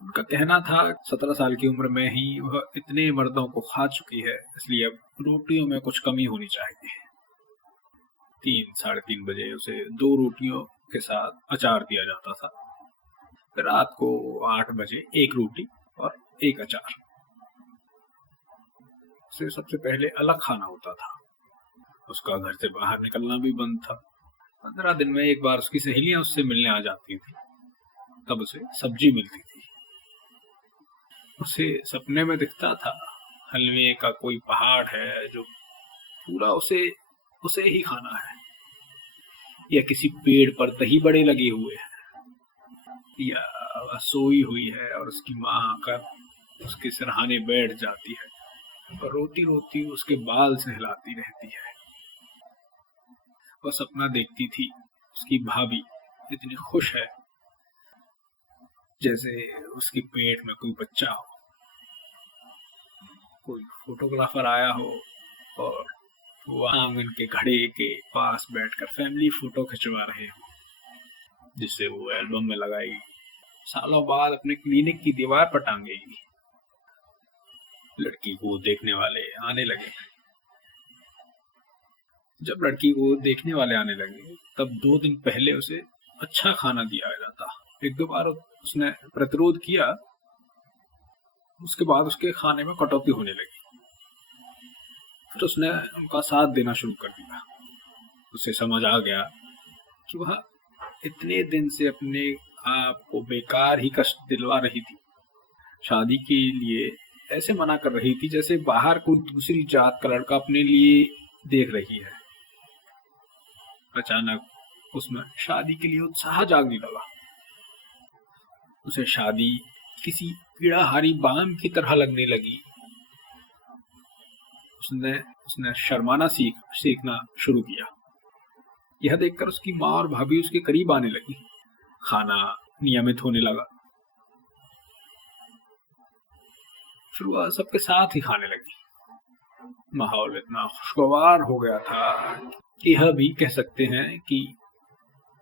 उनका कहना था 17 साल की उम्र में ही वह इतने मर्दों को खा चुकी है, इसलिए अब रोटियों में कुछ कमी होनी चाहिए। 3-3:30 बजे उसे 2 रोटियों के साथ अचार दिया जाता था। फिर रात को 8 बजे 1 रोटी और 1 अचार। उसे सबसे पहले अलग खाना होता था। उसका घर से बाहर निकलना भी बंद था। 15 दिन में एक बार उसकी सहेलियां उससे मिलने आ जाती थी, तब उसे सब्जी मिलती थी। उसे सपने में दिखता था हलवे का कोई पहाड़ है जो पूरा उसे ही खाना है, या किसी पेड़ पर दही बड़े लगे हुए हैं, या वह सोई हुई है और उसकी माँ आकर उसके सिरहाने बैठ जाती है और रोती रोती उसके बाल सहलाती रहती है। वह सपना देखती थी उसकी भाभी इतनी खुश है जैसे उसके पेट में कोई बच्चा हो। कोई फोटोग्राफर आया हो और वो आंगन के घड़े के पास बैठकर फैमिली फोटो खिंचवा रहे हो, जिससे वो एल्बम में लगाएगी, सालों बाद अपने क्लिनिक की दीवार पर टांगेगी। लड़की को देखने वाले आने लगे। जब लड़की को देखने वाले आने लगे तब 2 दिन पहले उसे अच्छा खाना दिया जाता। 1-2 बार उसने प्रतिरोध किया, उसके बाद उसके खाने में कटौती होने लगी। फिर उसने उनका साथ देना शुरू कर दिया। उसे समझ आ गया कि वह इतने दिन से अपने आप को बेकार ही कष्ट दिलवा रही थी। शादी के लिए ऐसे मना कर रही थी जैसे बाहर कोई दूसरी जात का लड़का अपने लिए देख रही है। अचानक उसमें शादी के लिए उत्साह जागने लगा। उसे शादी किसी पीड़ाहारी बाम की तरह लगने लगी। उसने शर्माना सीखना शुरू किया। यह देखकर उसकी माँ और भाभी उसके करीब आने लगी। खाना नियमित होने लगा। फिर वह सबके साथ ही खाने लगी। माहौल इतना खुशगवार हो गया था कि यह भी कह सकते हैं कि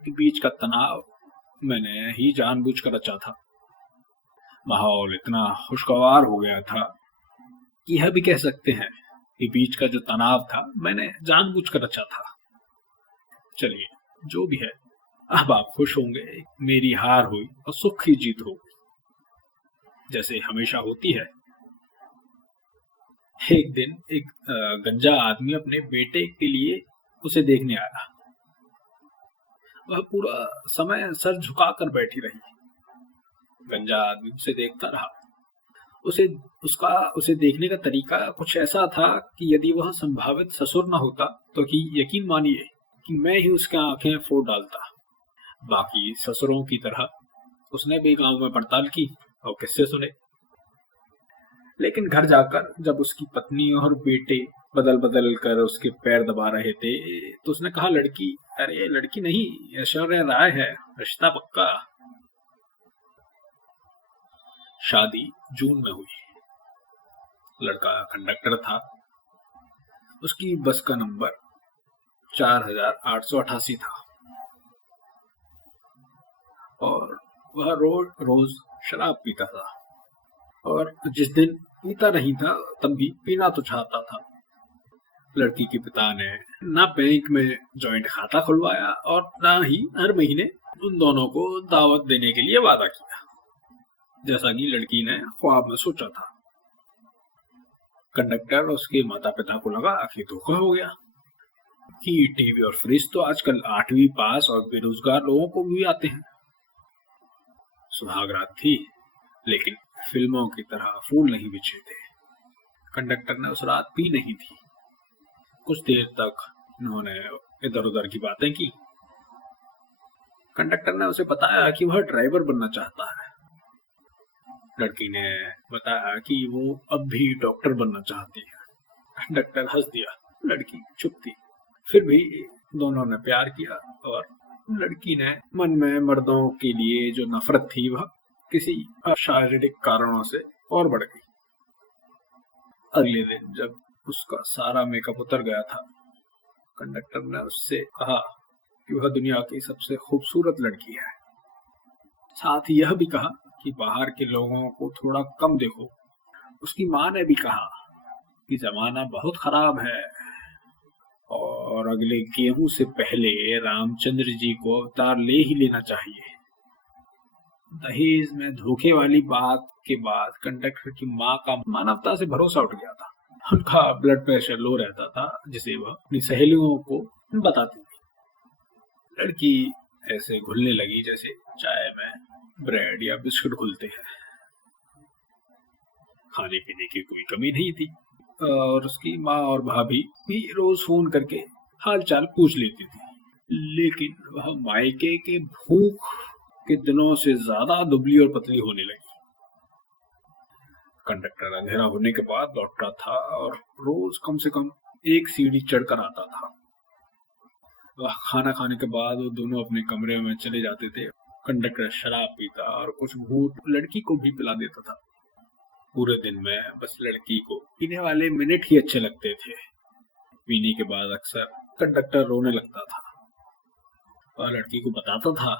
बीच का तनाव मैंने ही जानबूझकर रचा था। माहौल इतना खुशगवार हो गया था कि यह भी कह सकते हैं कि बीच का जो तनाव था मैंने जानबूझकर रचा था। चलिए, जो भी है, अब आप खुश होंगे। मेरी हार हुई और सुख की जीत हो गई, जैसे हमेशा होती है। एक दिन एक गंजा आदमी अपने बेटे के लिए उसे देखने आया। वह पूरा समय सर झुकाकर बैठी रही। गंजा आदमी उसे देखता रहा। उसे देखने का तरीका कुछ ऐसा था कि यदि वह संभावित ससुर न होता तो कि यकीन मानिए कि मैं ही उसके आंखें फोड़ डालता। बाकी ससुरों की तरह उसने भी गांव में पड़ताल की और किस्से सुने। लेकिन घर जाकर जब उसकी पत्नी और बेटे बदल बदल कर उसके पैर दबा रहे थे तो उसने कहा, लड़की? अरे लड़की नहीं, ऐश्वर्या राय है, रिश्ता पक्का। शादी जून में हुई। लड़का कंडक्टर था। उसकी बस का नंबर 4888 था और वह रोज रोज शराब पीता था, और जिस दिन पीता नहीं था तब भी पीना तो चाहता था। लड़की के पिता ने ना बैंक में जॉइंट खाता खुलवाया और ना ही हर महीने उन दोनों को दावत देने के लिए वादा किया, जैसा कि लड़की ने ख्वाब में सोचा था। कंडक्टर और उसके माता पिता को लगा कि धोखा हो गया कि टीवी और फ्रिज तो आजकल 8वीं पास और बेरोजगार लोगों को भी आते हैं। सुहाग रात थी, लेकिन फिल्मों की तरह फूल नहीं बिछे थे। कंडक्टर ने उस रात पी नहीं थी। कुछ देर तक उन्होंने इधर उधर की बातें की। कंडक्टर ने उसे बताया कि वह ड्राइवर बनना चाहता है। लड़की ने बताया कि वो अब भी डॉक्टर बनना चाहती है। कंडक्टर हंस दिया। लड़की चुप थी। फिर भी दोनों ने प्यार किया, और लड़की ने मन में मर्दों के लिए जो नफरत थी वह किसी अशारीरिक कारणों से और बढ़ गई। अगले दिन जब उसका सारा मेकअप उतर गया था, कंडक्टर ने उससे कहा कि वह दुनिया की सबसे खूबसूरत लड़की है। साथ ही यह भी कहा कि बाहर के लोगों को थोड़ा कम देखो। उसकी माँ ने भी कहा कि जमाना बहुत खराब है और अगले गेहूं से पहले रामचंद्र जी को अवतार ले ही लेना चाहिए। दहेज में धोखे वाली बात के बाद कंडक्टर की माँ का मानवता से भरोसा उठ गया था। उनका ब्लड प्रेशर लो रहता था, जिसे वह अपनी सहेलियों को बताती थी। लड़की ऐसे घुलने लगी जैसे चाय में ब्रेड या बिस्कुट घुलते हैं। खाने पीने की कोई कमी नहीं थी, और उसकी माँ और भाभी भी रोज फोन करके हाल चाल पूछ लेती थी। लेकिन वह मायके के भूख के दिनों से ज्यादा दुबली और पतली होने लगी। कंडक्टर अंधेरा होने के बाद लौटता था और रोज कम से कम एक सीढ़ी चढ़कर आता था। वह खाना खाने के बाद वो दोनों अपने कमरे में चले जाते थे। कंडक्टर शराब पीता और कुछ घूंट लड़की को भी पिला देता था। पूरे दिन में बस लड़की को पीने वाले मिनट ही अच्छे लगते थे। पीने के बाद अक्सर कंडक्टर रोने लगता था और लड़की को बताता था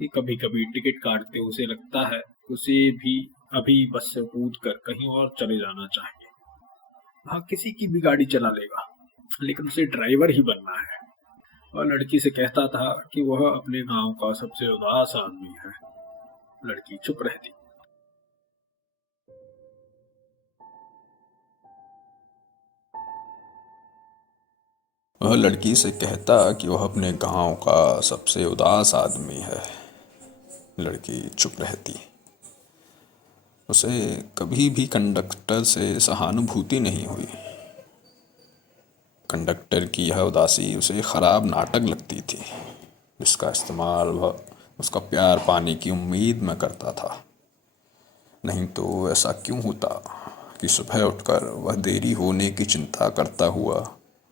कि कभी कभी टिकट काटते उसे लगता है उसे भी अभी बस से कूद कर कहीं और चले जाना चाहिए। वह किसी की भी गाड़ी चला लेगा, लेकिन उसे ड्राइवर ही बनना है। और लड़की से कहता था कि वह अपने गांव का सबसे उदास आदमी है। लड़की चुप रहती। वह लड़की से कहता कि वह अपने गांव का सबसे उदास आदमी है। लड़की चुप रहती। उसे कभी भी कंडक्टर से सहानुभूति नहीं हुई। कंडक्टर की यह उदासी उसे खराब नाटक लगती थी, जिसका इस्तेमाल वह उसका प्यार पाने की उम्मीद में करता था। नहीं तो ऐसा क्यों होता कि सुबह उठकर वह देरी होने की चिंता करता हुआ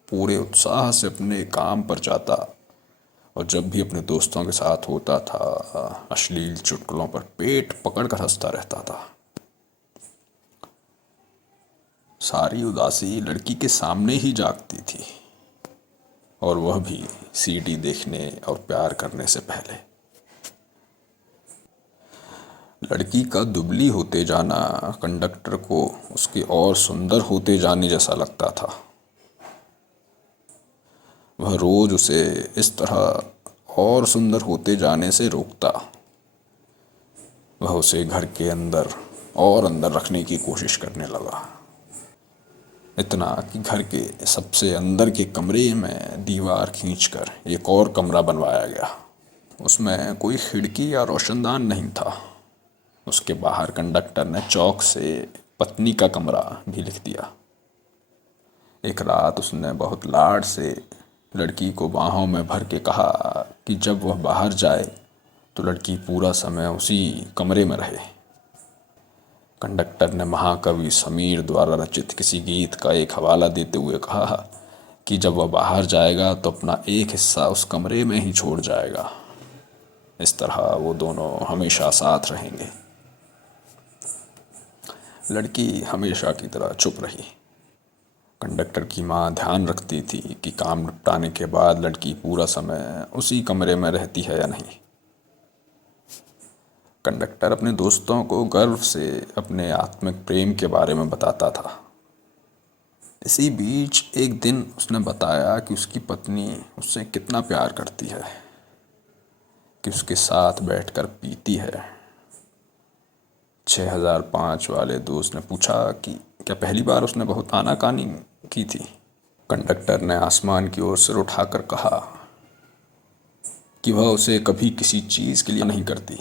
पूरे उत्साह से अपने काम पर जाता, और जब भी अपने दोस्तों के साथ होता था अश्लील चुटकुलों पर पेट पकड़कर हंसता रहता था। सारी उदासी लड़की के सामने ही जागती थी, और वह भी सीडी देखने और प्यार करने से पहले। लड़की का दुबली होते जाना कंडक्टर को उसके और सुंदर होते जाने जैसा लगता था। वह रोज उसे इस तरह और सुंदर होते जाने से रोकता। वह उसे घर के अंदर और अंदर रखने की कोशिश करने लगा, इतना कि घर के सबसे अंदर के कमरे में दीवार खींचकर एक और कमरा बनवाया गया। उसमें कोई खिड़की या रोशनदान नहीं था। उसके बाहर कंडक्टर ने चौक से पत्नी का कमरा भी लिख दिया। एक रात उसने बहुत लाड से लड़की को बाहों में भर के कहा कि जब वह बाहर जाए तो लड़की पूरा समय उसी कमरे में रहे। कंडक्टर ने महाकवि समीर द्वारा रचित किसी गीत का एक हवाला देते हुए कहा कि जब वह बाहर जाएगा तो अपना एक हिस्सा उस कमरे में ही छोड़ जाएगा। इस तरह वो दोनों हमेशा साथ रहेंगे। लड़की हमेशा की तरह चुप रही। कंडक्टर की माँ ध्यान रखती थी कि काम निपटाने के बाद लड़की पूरा समय उसी कमरे में रहती है या नहीं। कंडक्टर अपने दोस्तों को गर्व से अपने आत्मिक प्रेम के बारे में बताता था। इसी बीच एक दिन उसने बताया कि उसकी पत्नी उससे कितना प्यार करती है, कि उसके साथ बैठकर पीती है। 6005 वाले दोस्त ने पूछा कि क्या पहली बार उसने बहुत आनाकानी की थी। कंडक्टर ने आसमान की ओर सिर उठाकर कहा कि वह उसे कभी किसी चीज़ के लिए नहीं करती।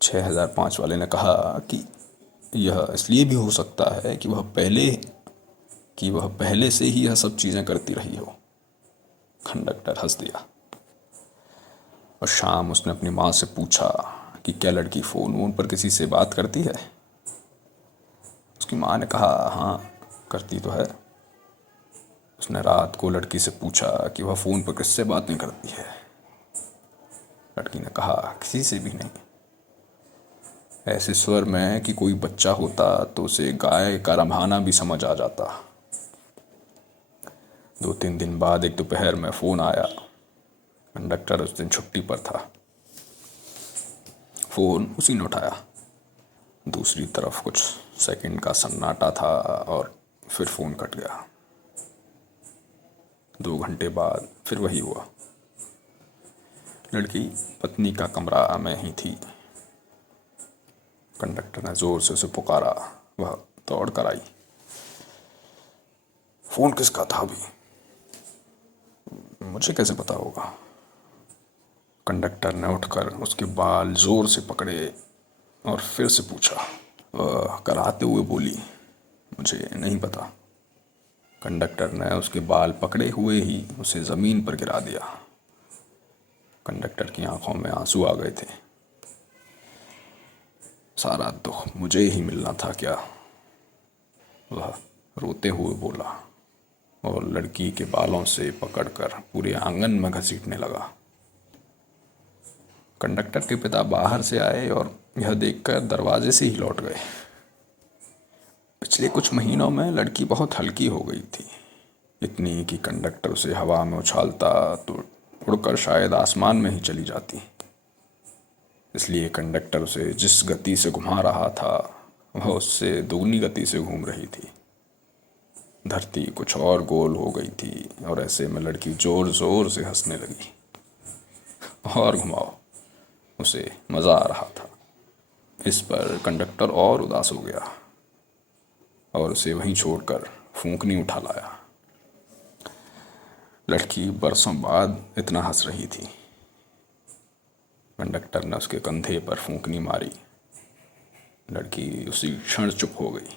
6005 वाले ने कहा कि यह इसलिए भी हो सकता है कि वह पहले से ही यह सब चीज़ें करती रही हो। कंडक्टर हंस दिया। और शाम उसने अपनी माँ से पूछा कि क्या लड़की फ़ोन वोन पर किसी से बात करती है। उसकी माँ ने कहा हाँ करती तो है। उसने रात को लड़की से पूछा कि वह फ़ोन पर किससे बातें करती है। लड़की ने कहा किसी से भी नहीं। ऐसे स्वर में कि कोई बच्चा होता तो उसे गाय का रम्भाना भी समझ आ जाता। 2-3 दिन बाद एक दोपहर में फ़ोन आया। कंडक्टर उस दिन छुट्टी पर था। फ़ोन उसी ने उठाया। दूसरी तरफ कुछ सेकंड का सन्नाटा था और फिर फ़ोन कट गया। 2 घंटे बाद फिर वही हुआ। लड़की पत्नी का कमरा में ही थी। कंडक्टर ने जोर से उसे पुकारा। वह दौड़ कर आई। फ़ोन किसका था अभी? मुझे कैसे पता होगा? कंडक्टर ने उठकर उसके बाल जोर से पकड़े और फिर से पूछा। वह कराते हुए बोली मुझे नहीं पता। कंडक्टर ने उसके बाल पकड़े हुए ही उसे ज़मीन पर गिरा दिया। कंडक्टर की आंखों में आंसू आ गए थे। सारा दुख मुझे ही मिलना था क्या? वह रोते हुए बोला और लड़की के बालों से पकड़कर पूरे आंगन में घसीटने लगा। कंडक्टर के पिता बाहर से आए और यह देखकर दरवाजे से ही लौट गए। पिछले कुछ महीनों में लड़की बहुत हल्की हो गई थी, इतनी कि कंडक्टर उसे हवा में उछालता तो उड़कर शायद आसमान में ही चली जाती। इसलिए कंडक्टर उसे जिस गति से घुमा रहा था वह उससे दोगुनी गति से घूम रही थी। धरती कुछ और गोल हो गई थी और ऐसे में लड़की जोर जोर से हंसने लगी। और घुमाओ, उसे मज़ा आ रहा था। इस पर कंडक्टर और उदास हो गया और उसे वहीं छोड़कर फूंकनी उठा लाया। लड़की बरसों बाद इतना हंस रही थी। कंडक्टर ने उसके कंधे पर फूंकनी मारी। लड़की उसी क्षण चुप हो गई।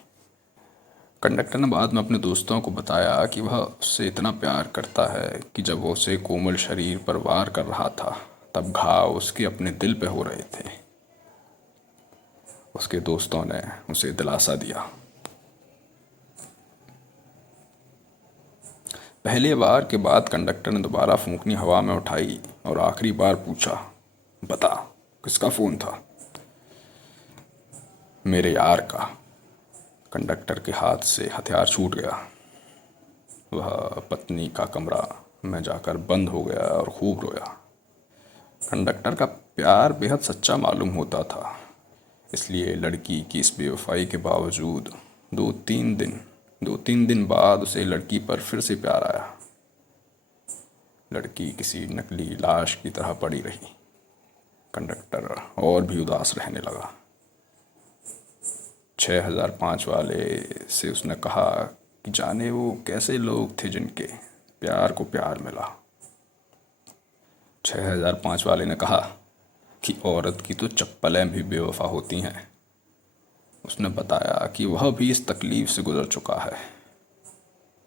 कंडक्टर ने बाद में अपने दोस्तों को बताया कि वह उससे इतना प्यार करता है कि जब वो उसे कोमल शरीर पर वार कर रहा था तब घाव उसके अपने दिल पे हो रहे थे। उसके दोस्तों ने उसे दिलासा दिया। पहले बार के बाद कंडक्टर ने दोबारा फूंकनी हवा में उठाई और आखिरी बार पूछा, बता किसका फ़ोन था? मेरे यार का। कंडक्टर के हाथ से हथियार छूट गया। वह पत्नी का कमरा में जाकर बंद हो गया और खूब रोया। कंडक्टर का प्यार बेहद सच्चा मालूम होता था, इसलिए लड़की की इस बेवफाई के बावजूद 2-3 दिन बाद उसे लड़की पर फिर से प्यार आया। लड़की किसी नकली लाश की तरह पड़ी रही। कंडक्टर और भी उदास रहने लगा। 6005 वाले से उसने कहा कि जाने वो कैसे लोग थे जिनके प्यार को प्यार मिला। 6005 वाले ने कहा कि औरत की तो चप्पलें भी बेवफा होती हैं। उसने बताया कि वह भी इस तकलीफ से गुजर चुका है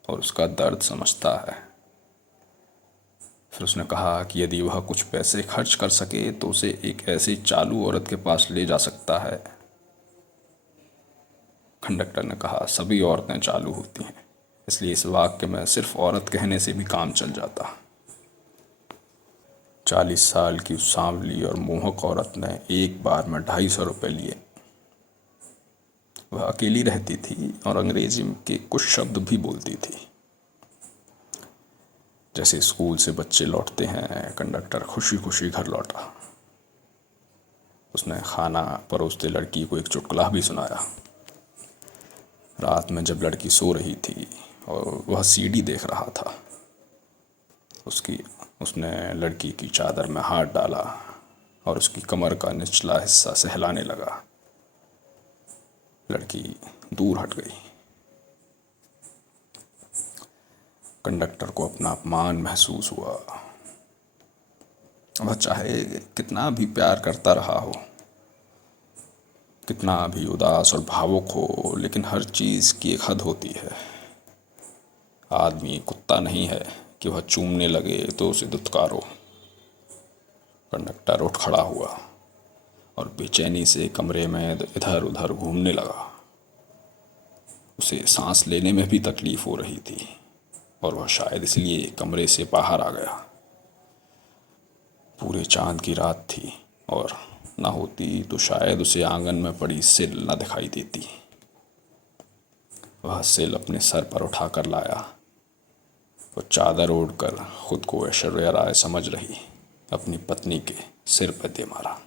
और उसका दर्द समझता है। फिर उसने कहा कि यदि वह कुछ पैसे खर्च कर सके तो उसे एक ऐसी चालू औरत के पास ले जा सकता है। कंडक्टर ने कहा सभी औरतें चालू होती हैं, इसलिए इस वाक्य में सिर्फ औरत कहने से भी काम चल जाता। 40 साल की उस सांवली और मोहक औरत ने एक बार में 250 रुपये लिए। वह अकेली रहती थी और अंग्रेजी के कुछ शब्द भी बोलती थी। जैसे स्कूल से बच्चे लौटते हैं, कंडक्टर खुशी खुशी घर लौटा। उसने खाना परोसते लड़की को एक चुटकुला भी सुनाया। रात में जब लड़की सो रही थी और वह सीडी देख रहा था, उसने लड़की की चादर में हाथ डाला और उसकी कमर का निचला हिस्सा सहलाने लगा। लड़की दूर हट गई। कंडक्टर को अपना अपमान महसूस हुआ। वह चाहे कितना भी प्यार करता रहा हो, कितना भी उदास और भावुक हो, लेकिन हर चीज़ की एक हद होती है। आदमी कुत्ता नहीं है कि वह चूमने लगे तो उसे दुत्कारो। कंडक्टर उठ खड़ा हुआ और बेचैनी से कमरे में इधर उधर घूमने लगा। उसे सांस लेने में भी तकलीफ हो रही थी और वह शायद इसलिए कमरे से बाहर आ गया। पूरे चांद की रात थी और न होती तो शायद उसे आंगन में पड़ी सिल न दिखाई देती। वह सिल अपने सर पर उठाकर लाया। वो चादर ओढ़कर खुद को ऐश्वर्या राय समझ रही अपनी पत्नी के सिर पर दे मारा।